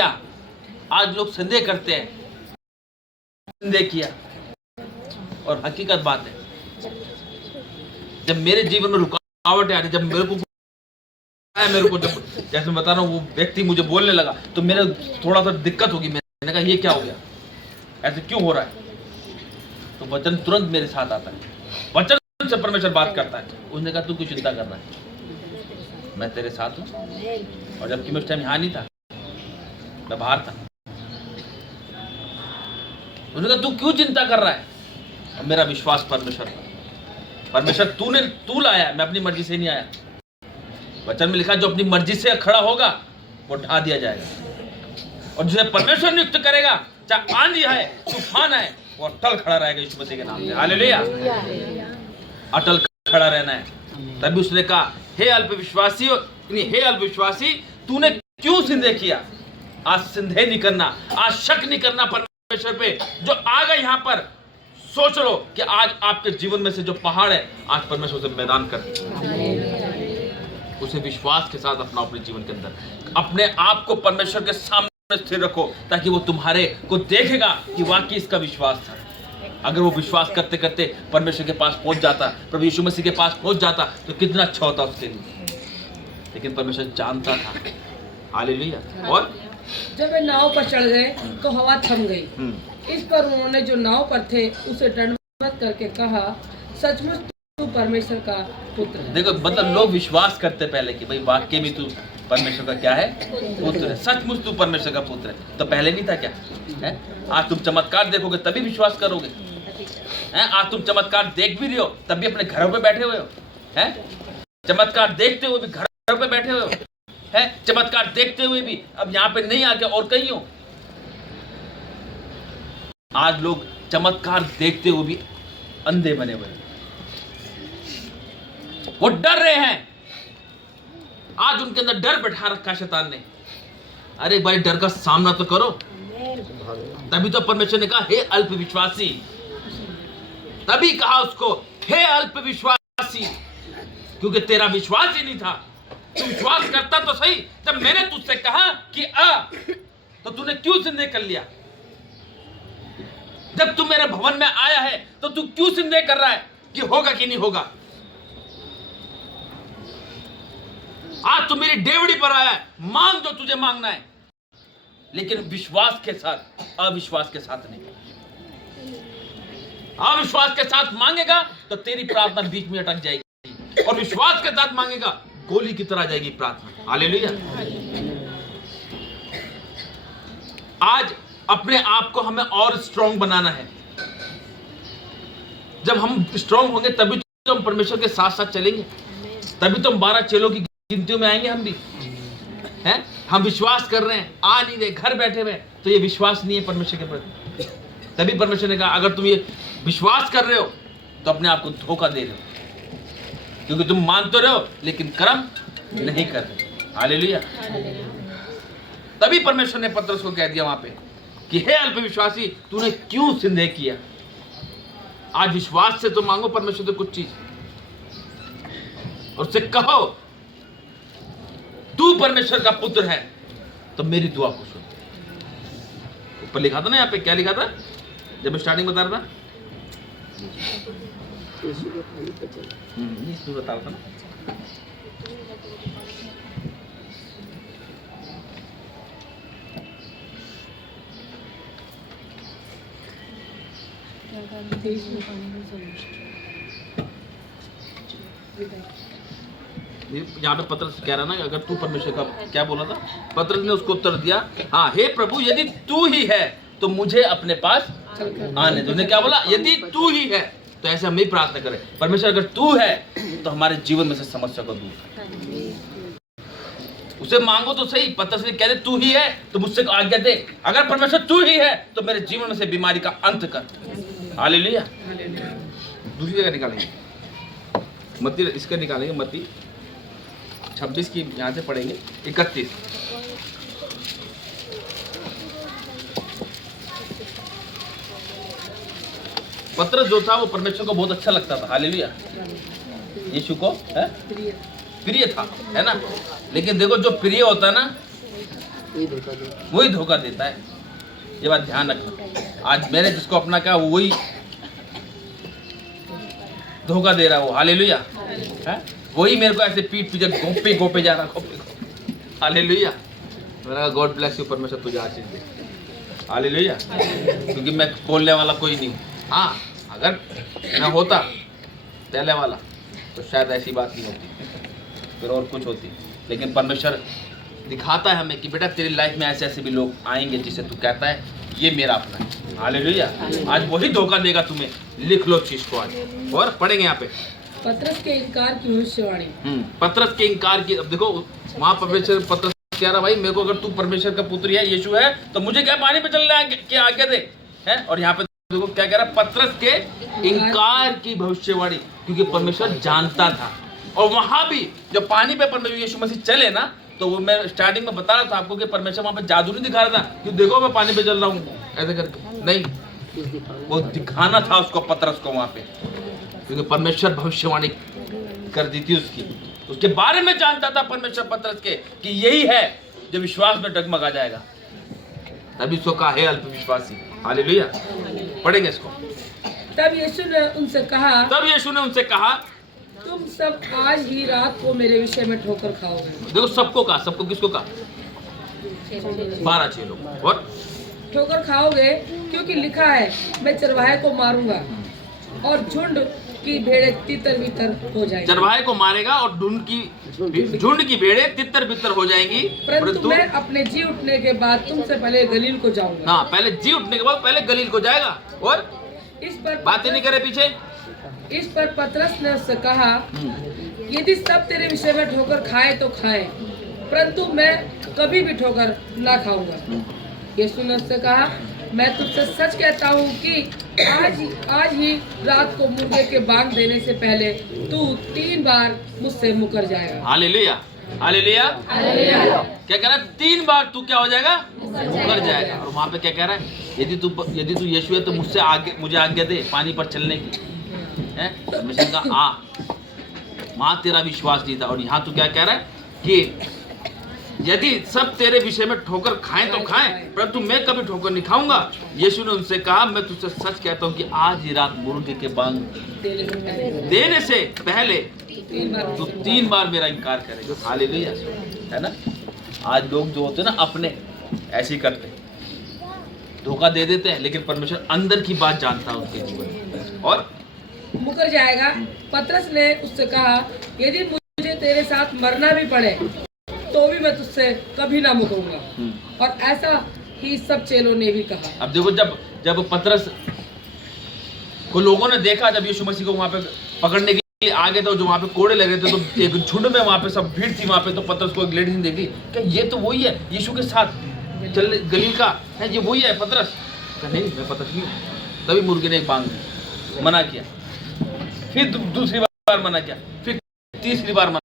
किया, आज लोग संदेह करते हैं, संदेह किया। और हकीकत बात है, जब मेरे जीवन में रुकावट आ रही, जब मेरे को जब जैसे बता रहा हूँ वो व्यक्ति मुझे बोलने लगा तो मेरे थोड़ा सा दिक्कत होगी। मैंने कहा ये क्या हो गया, ऐसे क्यों हो रहा है? तो वचन तुरंत मेरे साथ आता है, वचन से परमेश्वर बात करता है। उसने कहा तू क्यों चिंता कर रहा है, मैं तेरे साथ हूँ। और जबकि मैं उस टाइम यहाँ नहीं था, मैं बाहर था। उसने कहा तू क्यों चिंता कर रहा है? और मेरा विश्वास परमेश्वर पर, परमेश्वर तू लाया, मैं अपनी मर्जी से नहीं आया। वचन में लिखा जो अपनी मर्जी से खड़ा होगा वो ढा दिया जाएगा, और जिसे परमेश्वर नियुक्त करेगा, चाहे आंधी है तूफान है, वो अटल खड़ा रहेगा यीशु मसीह के नाम से। हालेलुया। अटल खड़ा रहना है। तभी उसने कहा हे अल्पविश्वासी, हे अल्पविश्वासी, तूने क्यों संदेह किया? आज संदेह नहीं करना, आज शक नहीं करना परमेश्वर पे। जो आ गए यहाँ पर, सोच लो कि आज आपके जीवन में से जो पहाड़ है, आज परमेश्वर से मैदान कर, उसे विश्वास के साथ अपना अपने जीवन के अंदर अपने आप को परमेश्वर के सामने स्थिर रखो, ताकि वो तुम्हारे को देखेगा कि वाकई इसका विश्वास था। अगर वो विश्वास करते करते परमेश्वर के पास पहुंच जाता, प्रभु यीशु मसीह के पास पहुंच जाता, तो कितना अच्छा होता उसके लिए। लेकिन परमेश्वर जानता था। हालेलुया। और जब वे नाव पर चढ़ गए तो हवा थम गई। इस पर उन्होंने जो नाव पर थे उसे दंडवत करके कहा, सचमुच तू परमेश्वर का पुत्र है। देखो, मतलब लोग विश्वास करते पहले कि भाई वाकई में तू परमेश्वर का क्या है, पुत्र है। सचमुच तू परमेश्वर का पुत्र है। तो पहले नहीं था क्या है? आज तुम चमत्कार देखोगे तभी विश्वास करोगे हैं? आज तुम चमत्कार देख भी रहे हो तब भी अपने घरों पे बैठे हुए हो हैं? चमत्कार देखते हुए भी घरों पे बैठे हुए हो हैं? चमत्कार देखते हुए भी अब यहाँ पे नहीं आके और कहीं हो। आज लोग चमत्कार देखते हुए भी अंधे बने हुए, वो डर रहे हैं। आज उनके अंदर डर बैठा रखा शैतान ने। अरे भाई, डर का सामना तो करो। तभी तो परमेश्वर ने कहा हे अल्पविश्वासी, तभी कहा उसको हे अल्पविश्वासी, क्योंकि तेरा विश्वास ही नहीं था। तू विश्वास करता तो सही, जब मैंने तुझसे कहा कि आ, तो तूने क्यों संदेह कर लिया? जब तू मेरे भवन में आया है तो तू क्यों संदेह कर रहा है कि होगा कि नहीं होगा? आज तू मेरी डेवड़ी पर आया है, मांग जो तुझे मांगना है, लेकिन विश्वास के साथ, अविश्वास के साथ नहीं। अविश्वास के साथ मांगेगा तो तेरी प्रार्थना बीच में अटक जाएगी, और विश्वास के साथ मांगेगा गोली की तरह जाएगी प्रार्थना। हालेलुया। आज अपने आप को हमें और स्ट्रांग बनाना है। जब हम स्ट्रांग होंगे तभी तो हम परमेश्वर के साथ साथ चलेंगे, तभी तो हम 12 चेलों की गिनतियों में आएंगे। हम भी हैं, हम विश्वास कर रहे हैं, आ नहीं रहे, घर बैठे हुए, तो ये विश्वास नहीं है परमेश्वर के प्रति। तभी परमेश्वर ने कहा अगर तुम ये विश्वास कर रहे हो तो अपने आप को धोखा दे रहे हो, क्योंकि तुम मान तो रहे हो लेकिन कर्म नहीं कर रहे। हालेलुया। तभी परमेश्वर ने पतरस को कह दिया वहां पे कि हे अल्पविश्वासी, तूने क्यों संदेह किया? आज विश्वास से तो मांगो परमेश्वर से कुछ चीज, और उससे कहो तू परमेश्वर का पुत्र है, तो मेरी दुआ को सुन। ऊपर लिखा था ना, यहाँ पे क्या लिखा था जब मैं स्टार्टिंग बता रहा था? यीशु बता रहा था ना, यहाँ पे पतरस कह रहा ना कि अगर तू परमेश्वर का, क्या बोला था पतरस ने? उसको उत्तर दिया, हाँ हे प्रभु, यदि तू ही है तो मुझे अपने पास आने दो। क्या बोला? यदि तू ही है। तो ऐसे हम ही प्रार्थना करें, परमेश्वर अगर तू है तो हमारे जीवन में से समस्या को दूर कर। उसे मांगो तो सही। पतरस ने कह दे तू ही है तो मुझसे आज्ञा दे। अगर परमेश्वर तू ही है तो मेरे जीवन में से बीमारी का अंत कर। हालेलुया। दूसरी जगह निकालेंगे, मत्ती, इसका निकालेंगे मत्ती 26 की, यहाँ से पढ़ेंगे 31। पतरस जो था वो परमेश्वर को बहुत अच्छा लगता था। हालेलुया। यीशु को प्रिय था, है ना? लेकिन देखो, जो प्रिय होता है ना वही धोखा देता है। ये बात ध्यान रखना। आज मैंने जिसको अपना कहा वही धोखा दे रहा है वो। हालेलुया। हैं? वही मेरे को ऐसे पीठ पीछे गोपे जा रहा। हालेलुया। मेरा गॉड ब्लेस यू, परमेश्वर तुझे आशीष दे। हालेलुया। क्योंकि मैं बोलने वाला कोई नहीं हूँ। हाँ, अगर मैं होता पहले वाला तो शायद ऐसी बात नहीं होती, फिर और कुछ होती। लेकिन परमेश्वर दिखाता है हमें कि बेटा तेरी लाइफ में ऐसे ऐसे भी लोग आएंगे जिसे तू कहता है ये मेरा अपना है। हालेलुया। आज वही धोखा देगा तुम्हें। लिख लो चीज को आज और पढ़ेंगे यहाँ पे पतरस के इनकार की भविष्यवाणी। पतरस के इनकार की। अब देखो वहाँ परमेश्वर पतरस कह रहा भाई मेरे को अगर तू परमेश्वर का पुत्र है, यीशु है, तो मुझे क्या पानी पे चलने के आज्ञा दे है। और यहाँ पे देखो क्या कह रहा है, पतरस के इनकार की भविष्यवाणी। क्योंकि परमेश्वर जानता था। और वहां भी जब पानी पे परमेश्वर यीशु मसीह चले ना, तो वो मैं स्टार्टिंग में बता रहा था आपको कि परमेश्वर वहां पे जादू नहीं दिखा रहा था कि देखो मैं पानी पे चल रहा हूँ ऐसे करके। नहीं, वो दिखाना था उसको, पतरस को वहां पे। क्योंकि परमेश्वर भविष्यवाणी कर दी थी उसके बारे में जानता था परमेश्वर पतरस के कि यही है जो विश्वास में डगमगा जाएगा। तभी उसको कहा है अल्प विश्वासी। हालेलुया। पढ़ेंगे इसको। तब यीशु ने उनसे कहा तुम सब आज ही रात को मेरे विषय में ठोकर खाओगे। देखो सबको कहा, सबको किसको कहा? 12 लोग। और ठोकर खाओगे क्योंकि लिखा है मैं चरवाहे को मारूंगा और झुंड की भेड़ें तितर बितर हो जाएंगी। चरवाहे को मारेगा और झुंड की भेड़ें तितर बितर हो जाएंगी। परंतु मैं अपने जी उठने के बाद तुमसे पहले गलील को जाऊंगा। हाँ, पहले जी उठने के बाद पहले गलील को जाएगा। और इस पर बातें नहीं करे पीछे। इस पर पतरस ने उससे कहा यदि सब तेरे विषय में ठोकर खाए तो खाए, परंतु मैं कभी भी ठोकर ना खाऊंगा। यीशु ने उससे कहा मैं तुझसे सच कहता हूँ कि आज ही रात को मुर्गे के बांग देने से पहले तू 3 बार मुझसे मुकर जाएगा। हालेलुया। हालेलुया। क्या कह रहा है? 3 बार तू क्या हो जाएगा? मुकर जाएगा। और वहाँ पे क्या कह रहा है? यदि तू यीशु है तो मुझे आज्ञा दे पानी पर चलने की। परमेश्वर का वहाँ तेरा विश्वास नहीं था। और यहाँ तू क्या कह रहा है कि यदि सब तेरे विषय में ठोकर खाएं तो खाएं, परंतु मैं कभी ठोकर नहीं खाऊंगा। यीशु ने उनसे कहा मैं तुझसे सच कहता हूँ कि आज ही रात मुर्गे के बांग देने से पहले तू 3 बार मेरा इनकार करेगा। हालेलुया। है ना? आज लोग जो होते हैं ना अपने ऐसे ही करते हैं, धोखा दे देते हैं, लेकिन परमेश्वर अंदर की बात जानता है उनके जीवन में और मुकर जाएगा। पतरस ने उससे कहा यदि मुझे तेरे साथ मरना भी पड़े तो भी मैं तुझसे कभी ना मुकरूंगा। और ऐसा ही सब चेलों ने भी कहा। अब देखो जब पतरस को लोगों ने देखा, जब यीशु मसीह को वहां पे पकड़ने के लिए आ गए थे, जो वहां पे कोड़े लगे थे, तो एक झुंड में वहां पे सब भीड़ थी वहां पे। तो पतरस को एक लेडीज ने देखी कि ये तो वही है यीशु के साथ चल गलील का है, ये वही है पतरस। नहीं, मैं पतरस नहीं हूँ। तभी मुर्गे ने बांग मना किया, फिर दूसरी बार मना किया, फिर तीसरी बार